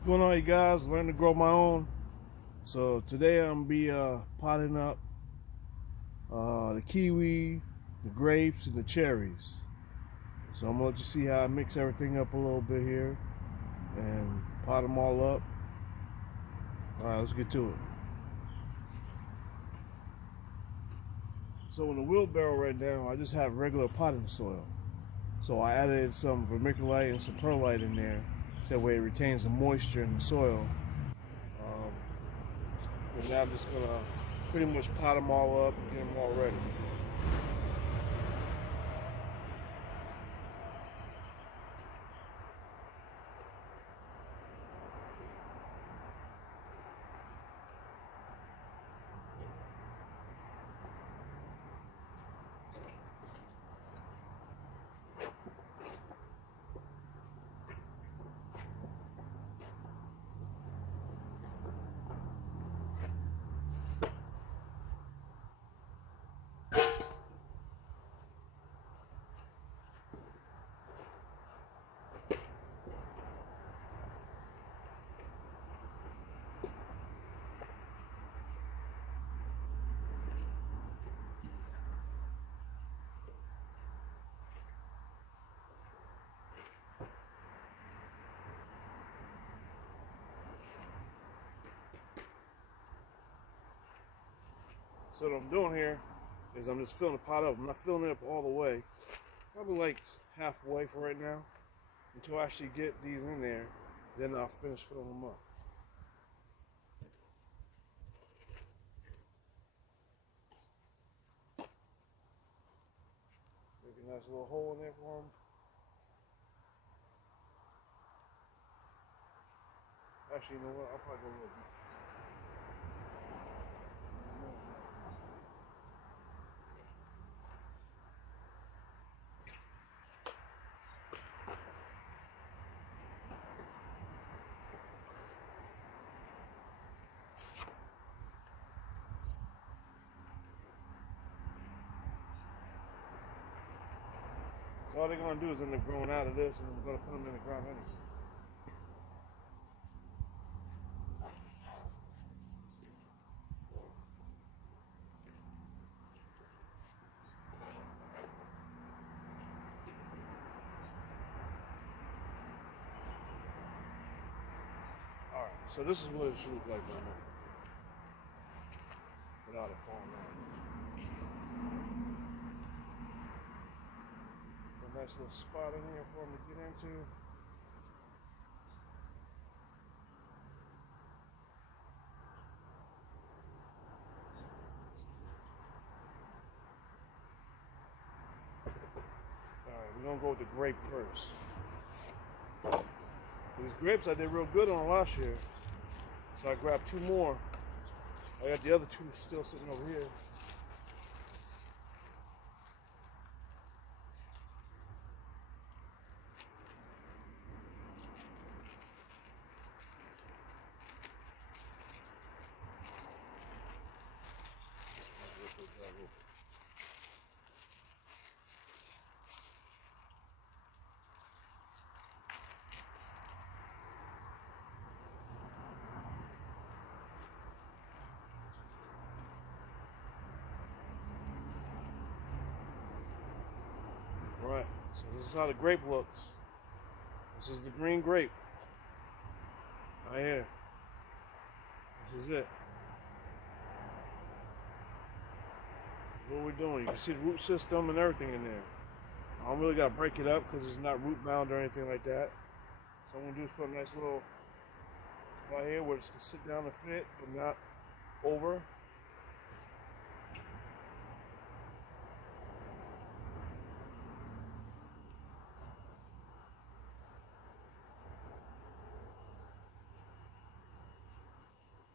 What's going on, you guys? Learn to grow my own. So today I'm gonna be potting up the kiwi, the grapes, and the cherries. So I'm gonna let you see how I mix everything up a little bit here and pot them all up. All right, let's get to it. So in the wheelbarrow right now, I just have regular potting soil. So I added some vermiculite and some perlite in there, so that way it retains the moisture in the soil. Um, and now I'm just gonna pretty much pot them all up and get them all ready. So what I'm doing here is I'm just filling the pot up. I'm not filling it up all the way. Probably like halfway for right now. Until I actually get these in there, then I'll finish filling them up. Make a nice little hole in there for them. Actually, you know what? I'll probably go a little bit. So all they're going to do is end up growing out of this, and I'm going to put them in the ground anyway. Alright, so this is what it should look like right now. Without it falling out. A nice little spot in here for them to get into. Alright, we're going to go with the grape first. These grapes I did real good on last year. So I grabbed two more. I got the other two still sitting over here. Alright, so this is how the grape looks. This is the green grape. Right here. This is it. What we're doing, you can see the root system and everything in there. I don't really got to break it up because it's not root bound or anything like that. So I'm going to do is put a nice little spot here where it's going to sit down and fit, but not over.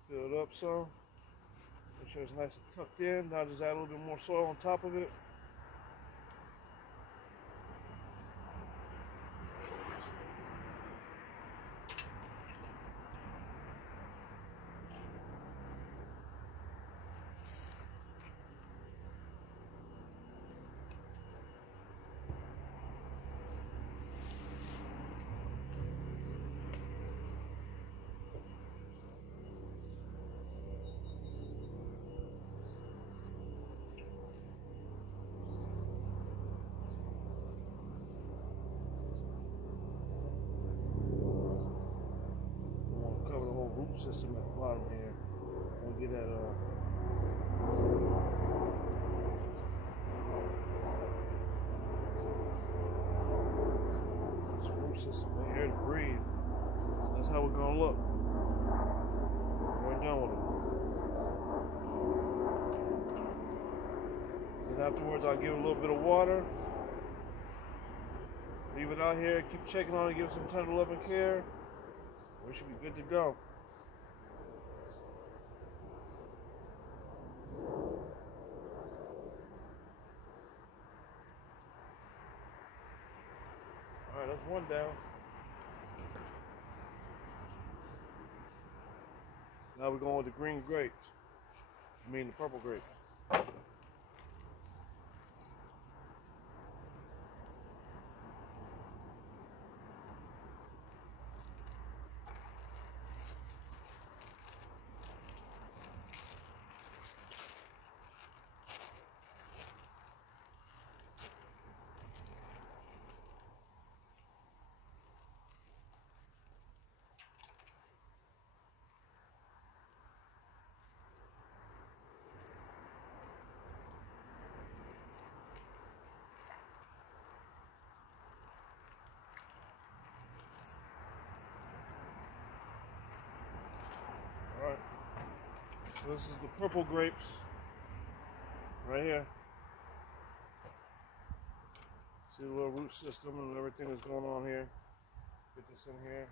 Fill it up so. Make sure it's nice and tucked in. Now just add a little bit more soil on top of it. root system at the bottom here. We'll get that this root system here to breathe. That's how we're gonna look. We're done with it. Then afterwards, I'll give it a little bit of water. Leave it out here. Keep checking on it. Give it some tender love and care. We should be good to go. Alright, that's one down. Now we're going with the green grapes. I mean the purple grapes. Alright, so this is the purple grapes right here. See the little root system and everything that's going on here. Get this in here.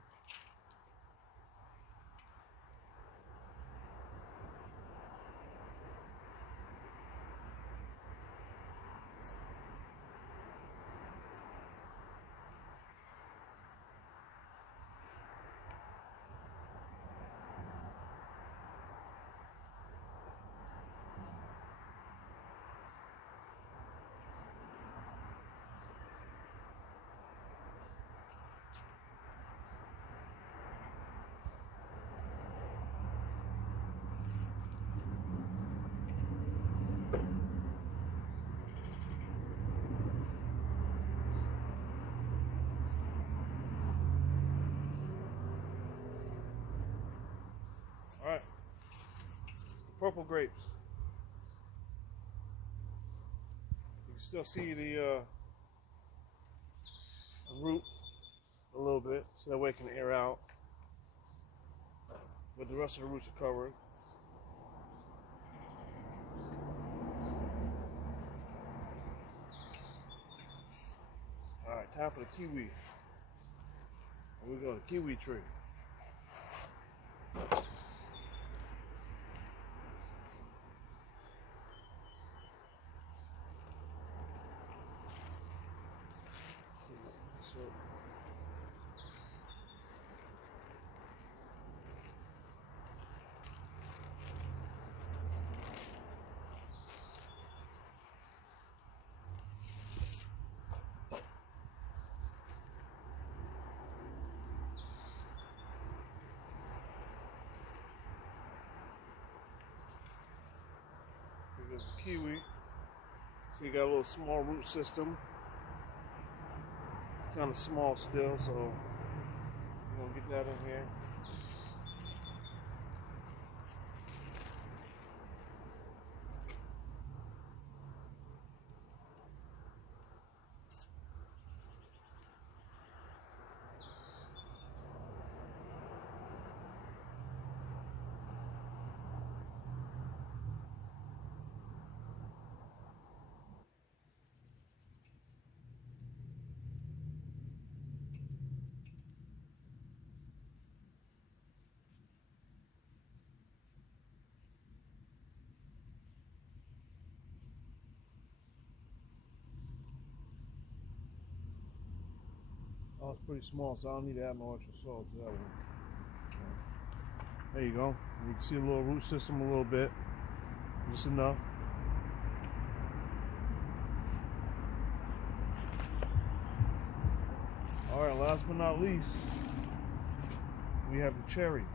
Alright, the purple grapes. You can still see the root a little bit, so that way it can air out. But the rest of the roots are covered. Alright, time for the kiwi. Here we go, the kiwi tree. There's the kiwi. So you got a little small root system. It's kind of small still, so we're gonna get that in here. Oh, it's pretty small, so I don't need to add no extra salt to that one. There you go. You can see the little root system a little bit. Just enough. Alright, last but not least, we have the cherry.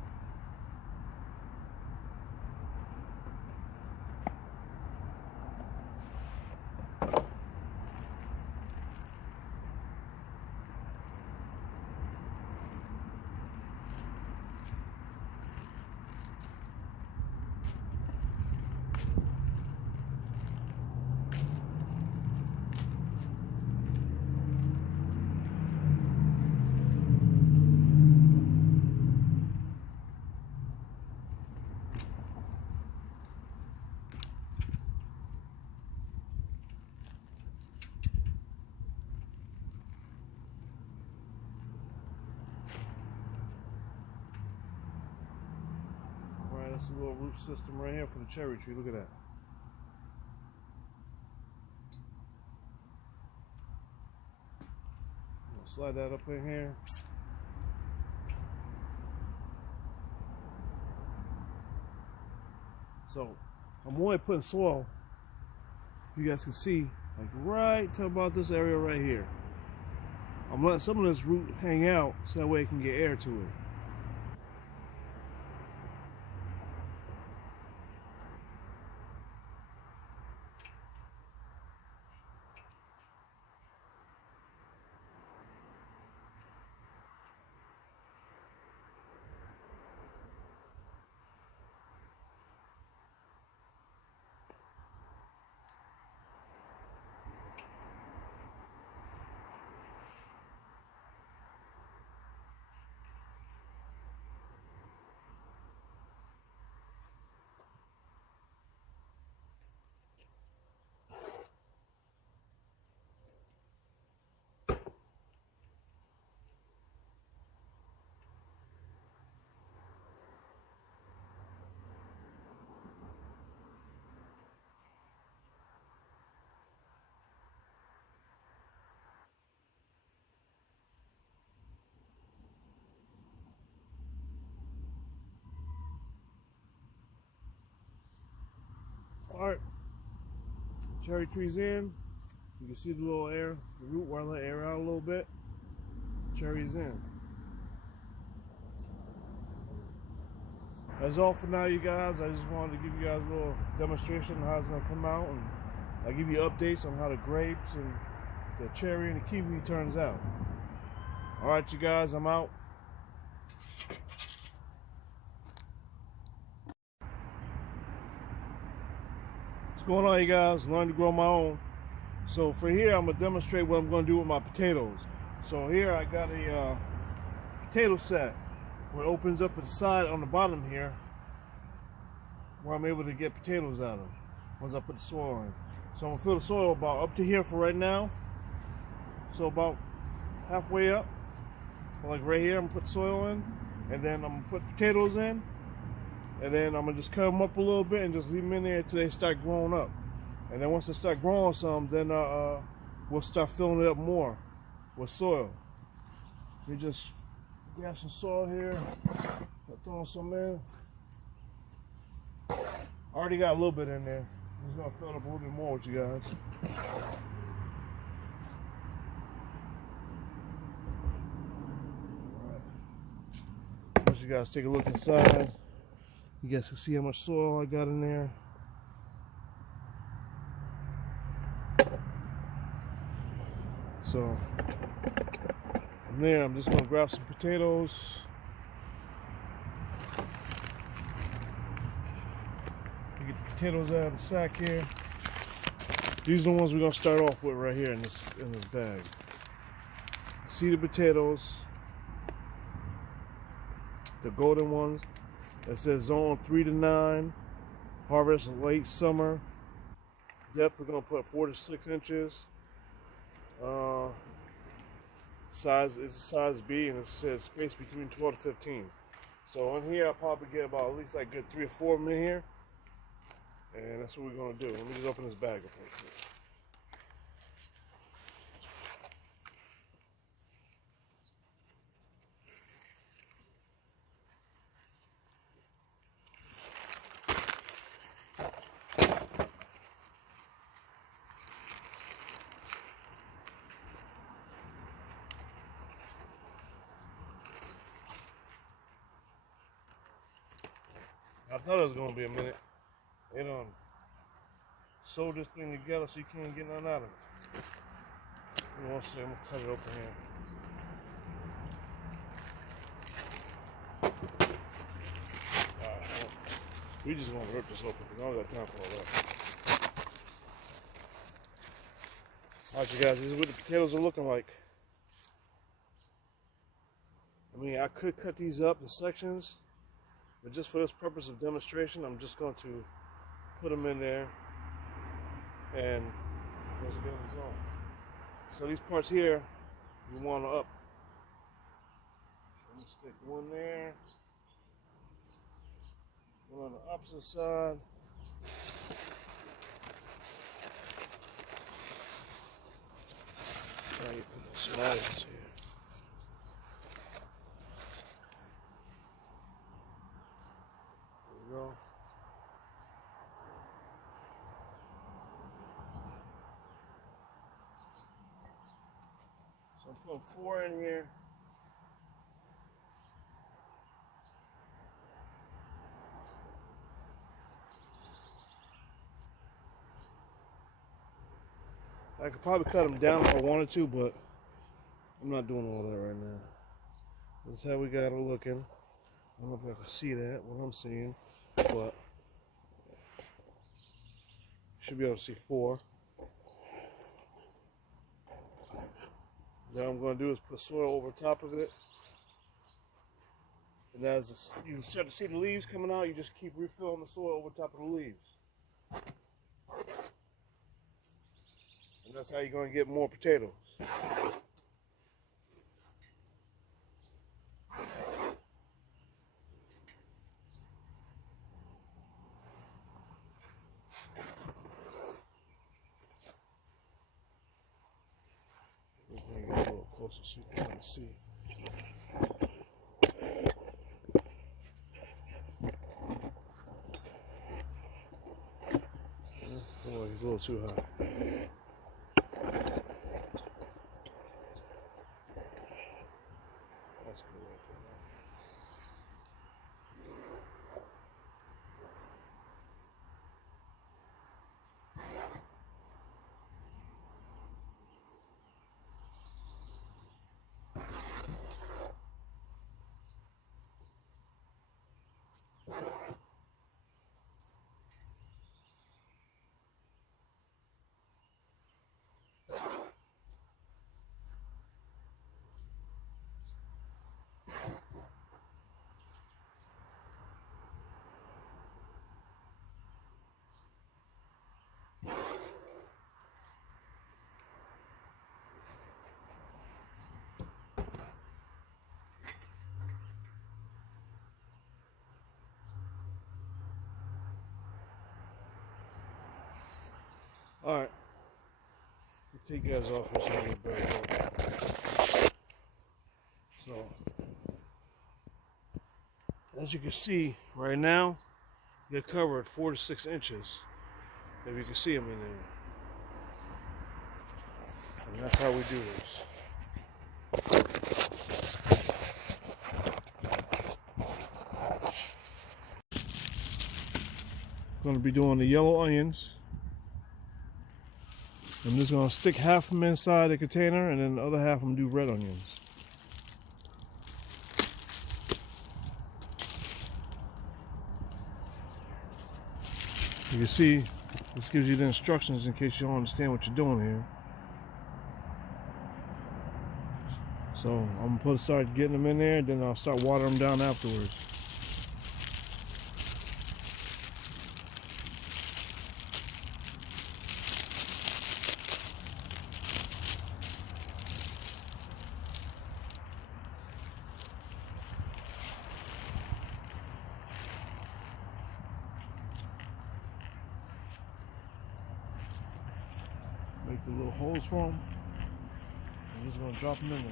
That's a little root system right here for the cherry tree. Look at that. Slide that up in here. So I'm only putting soil, you guys can see, like right to about this area right here. I'm letting some of this root hang out so that way it can get air to it. Alright, cherry tree's in. You can see the little air, the root where I let air out a little bit. Cherry's in. That's all for now, you guys. I just wanted to give you guys a little demonstration of how it's going to come out, and I'll give you updates on how the grapes and the cherry and the kiwi turns out. Alright, you guys, I'm out. What's going on, you guys? Learn to grow my own. So for here, I'm going to demonstrate what I'm going to do with my potatoes. So here I got a potato set where it opens up at the side on the bottom here, where I'm able to get potatoes out of once I put the soil in. So I'm going to fill the soil about up to here for right now. So about halfway up, like right here, I'm going to put the soil in, and then I'm going to put potatoes in, and then I'm going to just cut them up a little bit and just leave them in there until they start growing up. And then once they start growing some, then we'll start filling it up more with soil. We just grab some soil here, throw some in. I already got a little bit in there. I'm just gonna fill it up a little bit more with you guys. Alright. Once you guys take a look inside, you guys can see how much soil I got in there. So from there, I'm just gonna grab some potatoes. Get the potatoes out of the sack here. These are the ones we're gonna start off with right here in this bag. Seeded potatoes, the golden ones. That says zone 3 to 9. Harvest late summer. Depth we're gonna put 4 to 6 inches. Size is a size B, and it says space between 12 to 15. So in here I'll probably get about at least like good 3 or 4 of them in here, and that's what we're gonna do. Let me just open this bag up real quick. I thought it was gonna be a minute. They done sewed this thing together so you can't get nothing out of it. You want to see? I'm gonna cut it open here. Alright, we just gonna rip this open because I don't got time for all that. Alright, you guys, this is what the potatoes are looking like. I mean, I could cut these up in sections, but just for this purpose of demonstration, I'm just going to put them in there, and once again, it's on. So these parts here, you want to up. So I'm going to stick one there. One on the opposite side. Now you put the sliders here. There we go. So I'm putting 4 in here. I could probably cut them down if I wanted to, but I'm not doing all that right now. That's how we got it looking. I don't know if I can see that, what I'm seeing, but should be able to see 4. Then what I'm going to do is put soil over top of it. And as you start to see the leaves coming out, you just keep refilling the soil over top of the leaves. And that's how you're going to get more potatoes. Bring it a little closer so you can kind of see. Oh, he's a little too high. That's good right there. Alright, take you guys off here so you get better. So, as you can see right now, they're covered 4 to 6 inches. If you can see them in there. And that's how we do this. Going to be doing the yellow onions. I'm just going to stick half of them inside the container and then the other half of them do red onions. You can see this gives you the instructions in case you don't understand what you're doing here. So I'm going to start getting them in there, then I'll start watering them down afterwards. Make the little holes for them. I'm just going to drop them in there.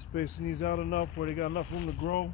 Spacing these out enough where they got enough room to grow.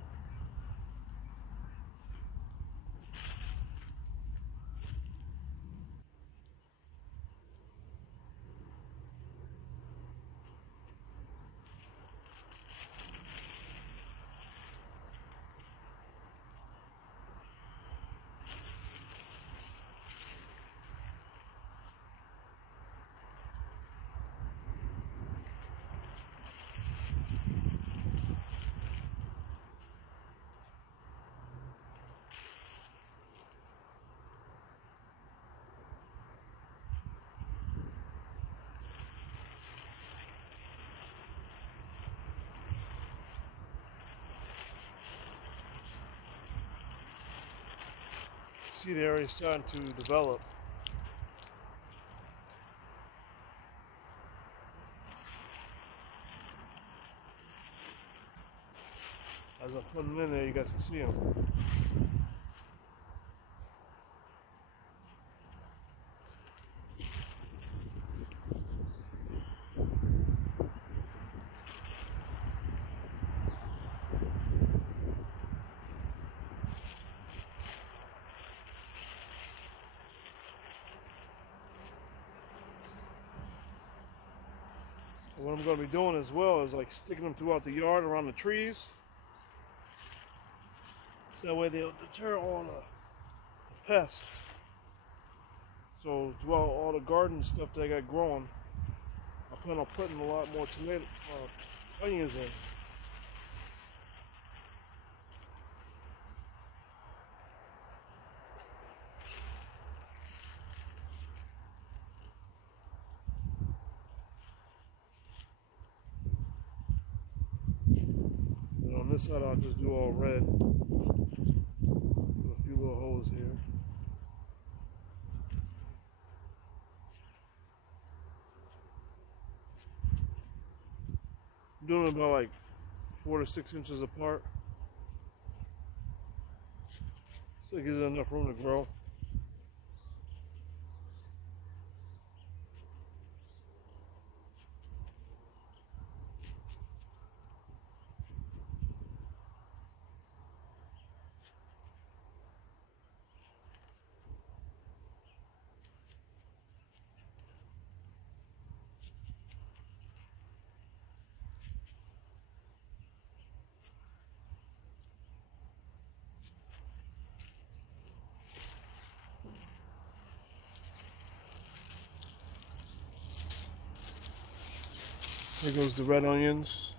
See, they're already starting to develop. As I put them in there, you guys can see them. And what I'm going to be doing as well is like sticking them throughout the yard around the trees. So that way they'll deter all the pests. So throughout all the garden stuff that I got growing, I plan on putting a lot more onions in. And on this side I'll just do all red. Put a few little holes here. I'm doing it about like 4 to 6 inches apart. So it gives it enough room to grow. There goes the red onions.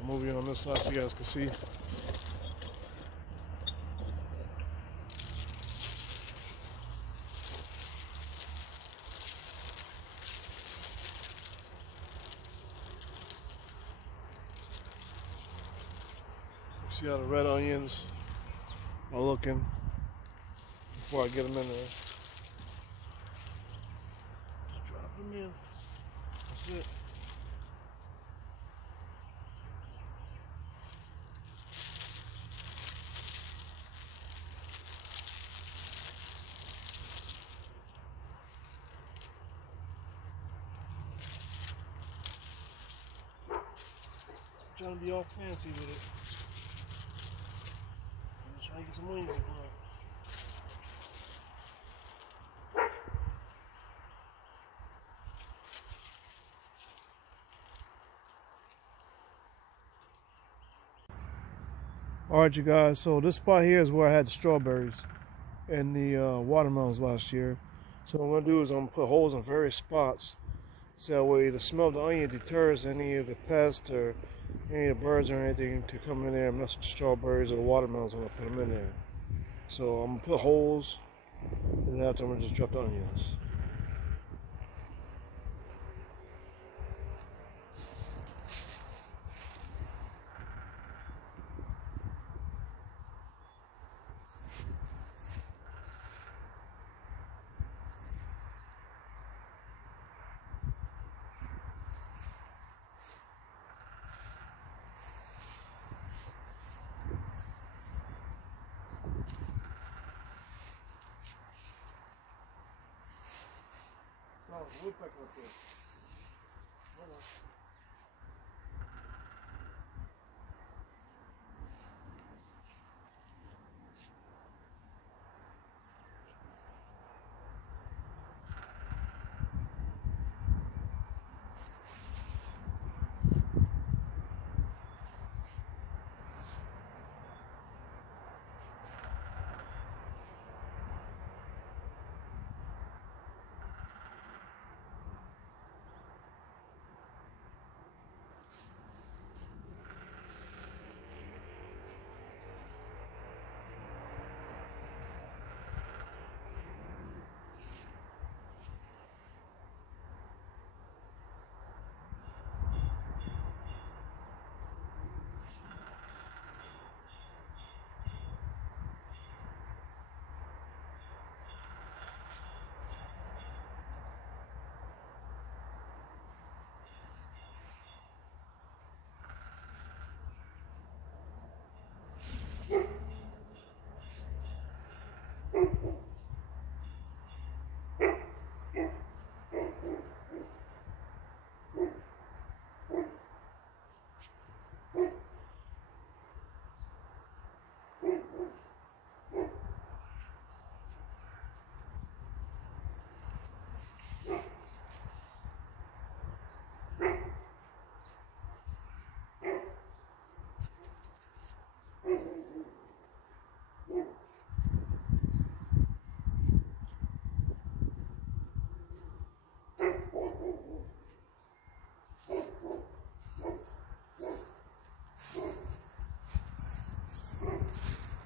I'm moving on this side so you guys can see. See how the red onions are looking before I get them in there. Just drop them in. That's it. I'm trying to be all fancy with it. I'm trying to get some onions to grow. Alright you guys, so this spot here is where I had the strawberries and the watermelons last year. So what I'm going to do is I'm going to put holes in various spots so that way the smell of the onion deters any of the pests or any of the birds or anything to come in there and mess with the strawberries or the watermelons when I put them in there. So I'm going to put holes and then after I'm going to just drop the onions. Oh, woodpecker up there. Hold on.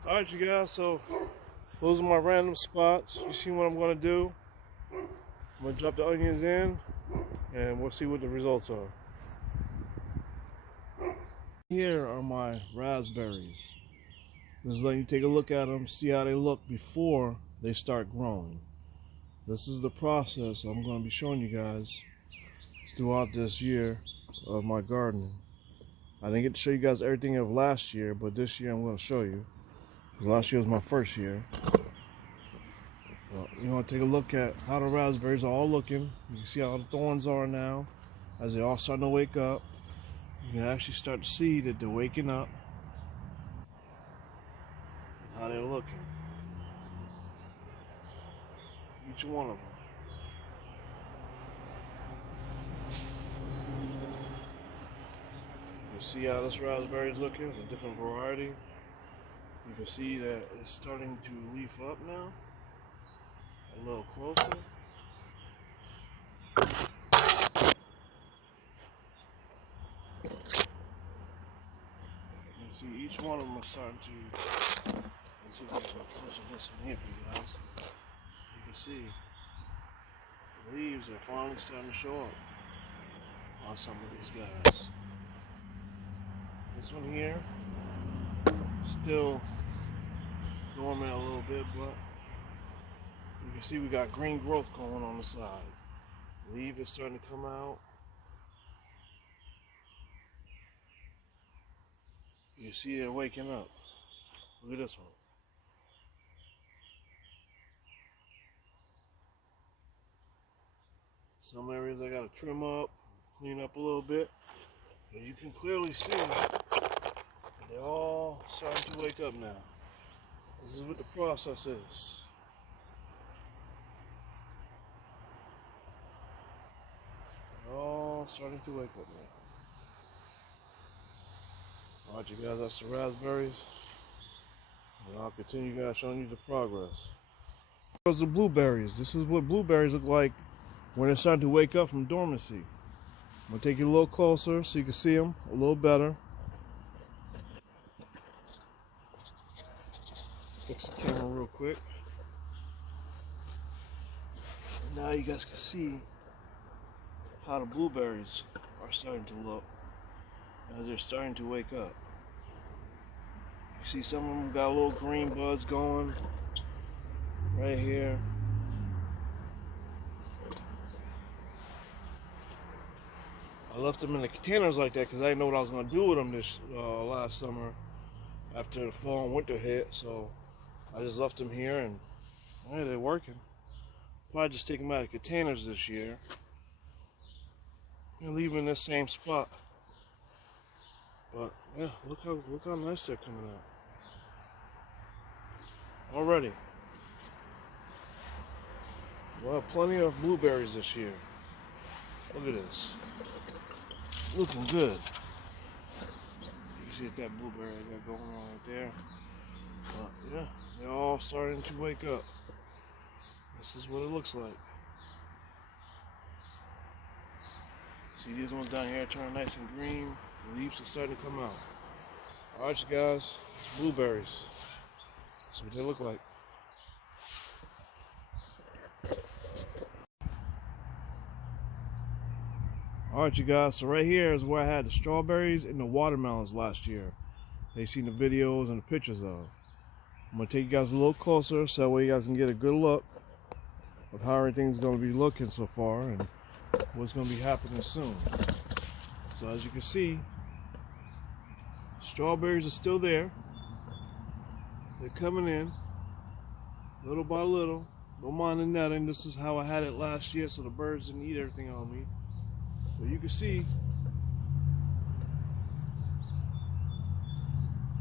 Alright you guys, so those are my random spots. You see what I'm going to do? I'm going to drop the onions in and we'll see what the results are. Here are my raspberries. Just letting you take a look at them, see how they look before they start growing. This is the process I'm going to be showing you guys throughout this year of my gardening. I didn't get to show you guys everything of last year, but this year I'm going to show you. Last year was my first year. Well, you want to take a look at how the raspberries are all looking. You can see how the thorns are now as they all starting to wake up. You can actually start to see that they're waking up and how they're looking. Each one of them. You can see how this raspberry is looking. It's a different variety. You can see that it's starting to leaf up now. A little closer. You can see each one of them are starting to. Let's see if I can get closer to this one here for you guys. You can see the leaves are finally starting to show up on some of these guys. This one here, still dormant a little bit, but you can see we got green growth going on the side. Leaf is starting to come out. You see they're waking up. Look at this one. Some areas I gotta trim up, clean up a little bit, but you can clearly see they're all starting to wake up now. This is what the process is. They're all starting to wake up now. Alright you guys, that's the raspberries. And I'll continue guys showing you the progress. Here's the blueberries. This is what blueberries look like when they're starting to wake up from dormancy. I'm going to take you a little closer so you can see them a little better. Fix the camera real quick. And now you guys can see how the blueberries are starting to look as they're starting to wake up. You see some of them got a little green buds going right here. I left them in the containers like that because I didn't know what I was going to do with them this last summer after the fall and winter hit. So I just left them here and hey, they're working. Probably just take them out of containers this year and leave them in this same spot. But yeah, look how nice they're coming out already. We'll have plenty of blueberries this year. Look at this. Looking good. You see that blueberry I got going on right there. Yeah, they're all starting to wake up. This is what it looks like. See these ones down here turning nice and green. The leaves are starting to come out. Alright you guys, it's blueberries. That's what they look like. Alright you guys, so right here is where I had the strawberries and the watermelons last year. They've seen the videos and the pictures of. I'm going to take you guys a little closer so that way you guys can get a good look of how everything's going to be looking so far and what's going to be happening soon. So as you can see, strawberries are still there. They're coming in little by little. Don't mind the netting. This is how I had it last year so the birds didn't eat everything on me. But you can see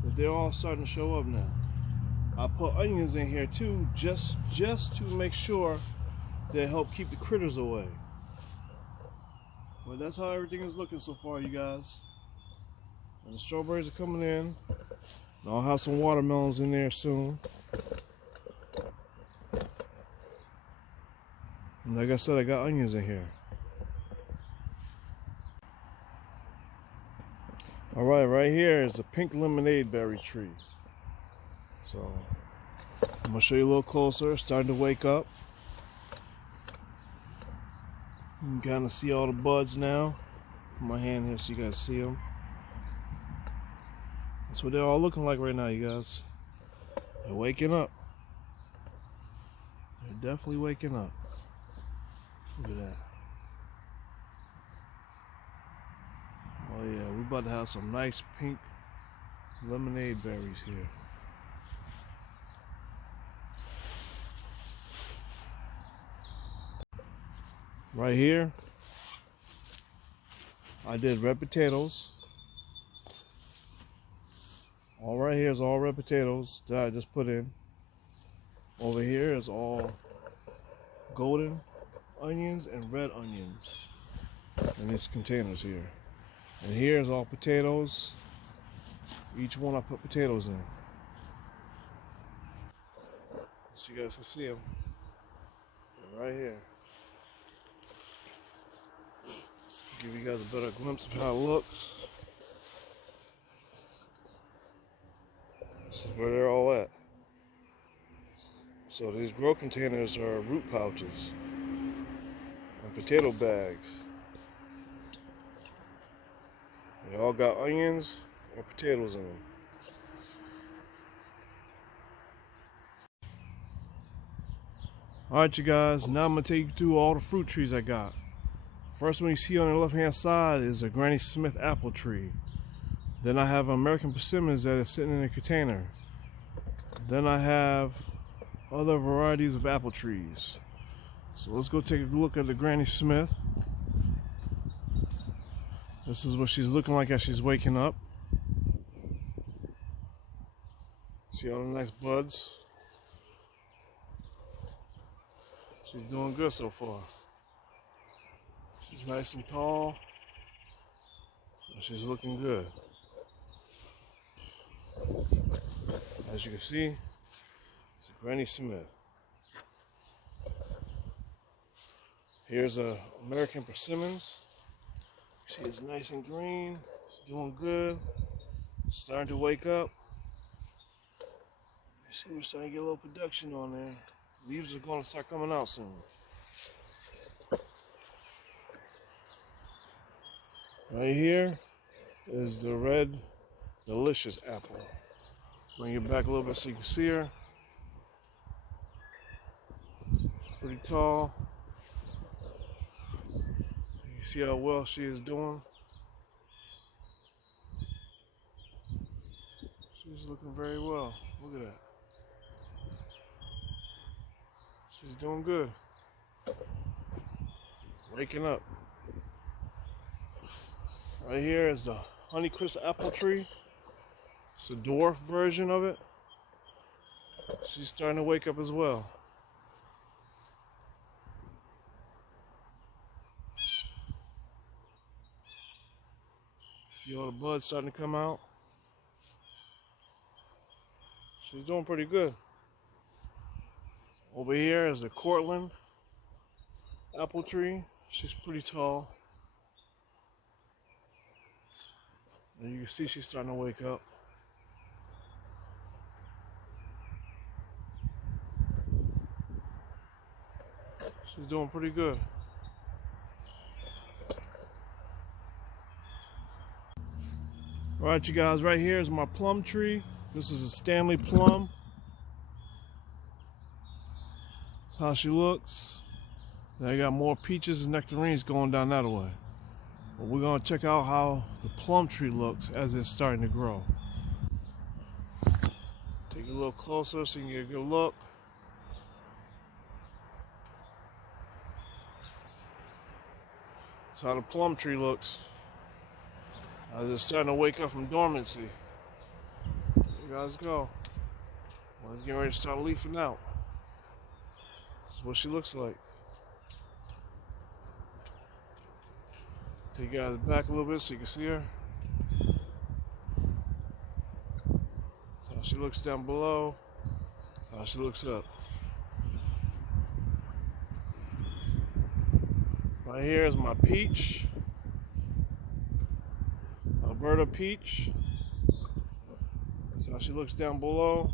that they're all starting to show up now. I put onions in here too, just to make sure they help keep the critters away. But that's how everything is looking so far, you guys. And the strawberries are coming in. And I'll have some watermelons in there soon. And like I said, I got onions in here. Alright, right here is a pink lemonade berry tree. So I'm gonna show you a little closer. It's starting to wake up. You can kind of see all the buds now. Put my hand here so you guys see them. That's what they're all looking like right now, you guys. They're waking up. They're definitely waking up. Look at that. Oh yeah, we're about to have some nice pink lemonade berries here. Right here, I did red potatoes. All right here is all red potatoes that I just put in. Over here is all golden onions and red onions in these containers here. And here is all potatoes. Each one I put potatoes in. So you guys can see them. They're right here. Give you guys a better glimpse of how it looks. This is where they're all at. So these grow containers are root pouches and potato bags. They all got onions or potatoes in them. Alright you guys, now I'm going to take you through all the fruit trees I got. First one you see on the left hand side is a Granny Smith apple tree. Then I have American persimmons that is sitting in a container. Then I have other varieties of apple trees. So let's go take a look at the Granny Smith. This is what she's looking like as she's waking up. See all the nice buds? She's doing good so far. She's nice and tall. She's looking good. As you can see, it's a Granny Smith. Here's a American persimmons. She is nice and green. She's doing good. Starting to wake up. See, we're starting to get a little production on there. Leaves are going to start coming out soon. Right here is the red delicious apple. Bring it back a little bit so you can see her. Pretty tall. You see how well she is doing. She's looking very well. Look at that. She's doing good. Waking up. Right here is the Honeycrisp apple tree. It's a dwarf version of it. She's starting to wake up as well. See all the buds starting to come out. She's doing pretty good. Over here is the Cortland apple tree. She's pretty tall. And you can see she's starting to wake up. She's doing pretty good. Alright you guys, right here is my plum tree. This is a Stanley plum. That's how she looks. Then I got more peaches and nectarines going down that way. But we're going to check out how the plum tree looks as it's starting to grow. Take a little closer so you can get a good look. That's how the plum tree looks as it's starting to wake up from dormancy. There you guys go. Well, it's getting ready to start leafing out. This is what she looks like. Take you guys back a little bit so you can see her. So she looks down below. How she looks up. Right here is my peach. Alberta peach. That's how she looks down below.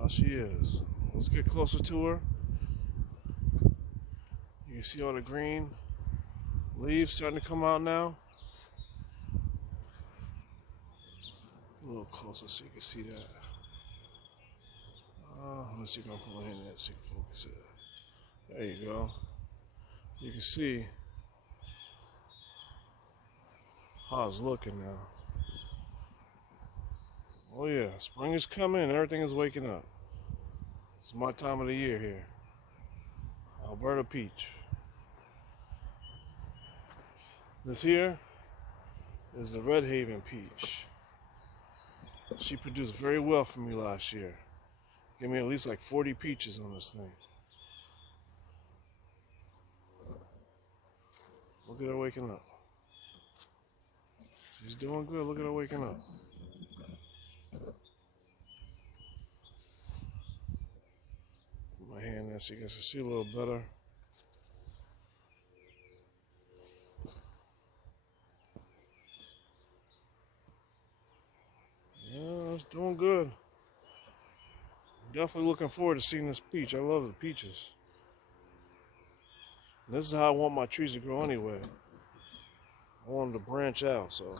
How she is. Let's get closer to her. You can see all the green leaves starting to come out now. A little closer so you can see that. Let me see if I can put my hand in there so you can focus it. There you go. You can see how it's looking now. Oh yeah, spring is coming and everything is waking up. It's my time of the year here. Alberta peach. This here is the Red Haven peach. She produced very well for me last year. Gave me at least like 40 peaches on this thing. Look at her waking up. She's doing good. Look at her waking up. Put my hand there so you guys can see a little better. Yeah, it's doing good. Definitely looking forward to seeing this peach. I love the peaches. And this is how I want my trees to grow anyway. I want them to branch out, so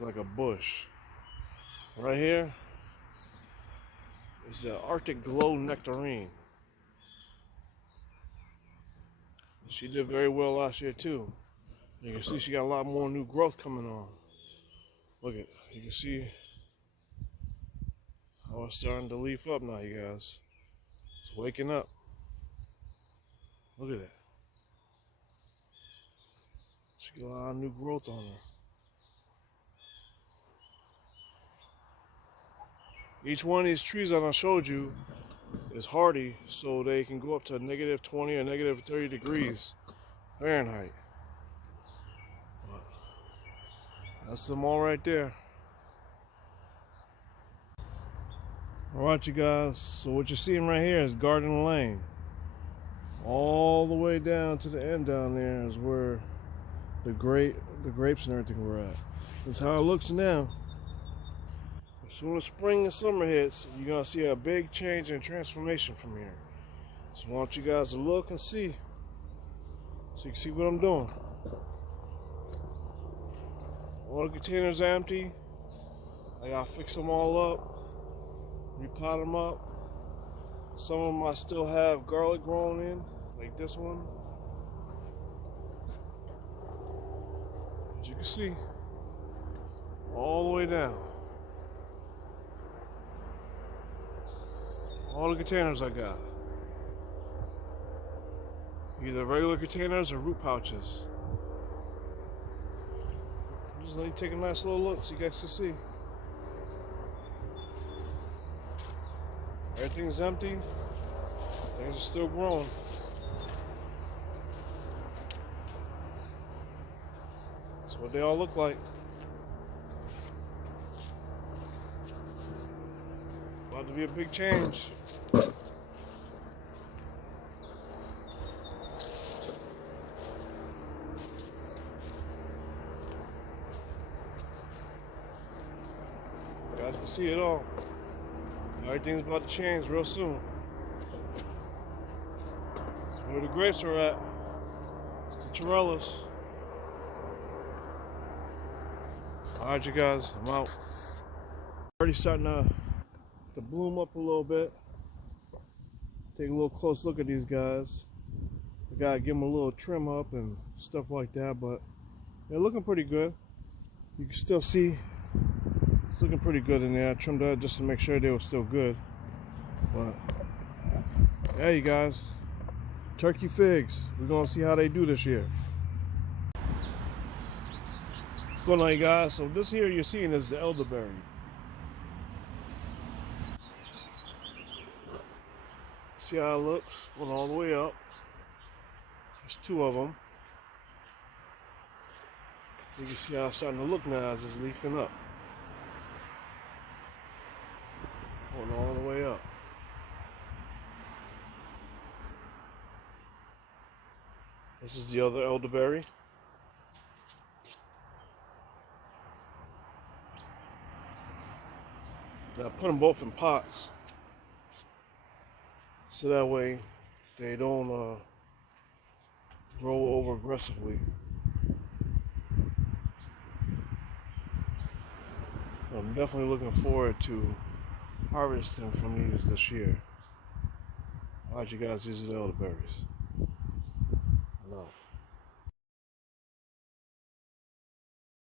like a bush. Right here is the Arctic Glow Nectarine. She did very well last year too. You can see she got a lot more new growth coming on. Look at, you can see how it's starting to leaf up now, you guys. It's waking up. Look at that. She got a lot of new growth on her. Each one of these trees that I showed you is hardy, so they can go up to negative 20 or negative 30 degrees Fahrenheit. But that's them all right there. Alright, you guys, so what you're seeing right here is Garden Lane. All the way down to the end down there is where the grapes and everything were at. That's how it looks now. As soon as spring and summer hits, you're going to see a big change and transformation from here. So I want you guys to look and see, so you can see what I'm doing. All the containers are empty. I got to fix them all up, repot them up. Some of them I still have garlic growing in, like this one. As you can see, all the way down. All the containers I got. Either regular containers or root pouches. Just let me take a nice little look so you guys can see. Everything's empty. Things are still growing. That's what they all look like. About to be a big change. You guys can see it all. Everything's about to change real soon. That's where the grapes are at. It's the Torellas. Alright, you guys, I'm out. Already starting to bloom up a little bit. Take a little close look at these guys. I gotta give them a little trim up and stuff like that, but they're looking pretty good. You can still see it's looking pretty good in there. I trimmed that just to make sure they were still good. But yeah, you guys, turkey figs. We're gonna see how they do this year. What's going on, you guys? So this here you're seeing is the elderberry. See how it looks? Going all the way up. There's two of them. You can see how it's starting to look now as it's leafing up. Going all the way up. This is the other elderberry. Now I put them both in pots. so that way they don't grow over aggressively. I'm definitely looking forward to harvesting from these this year. Alright, you guys, these are the elderberries. I know.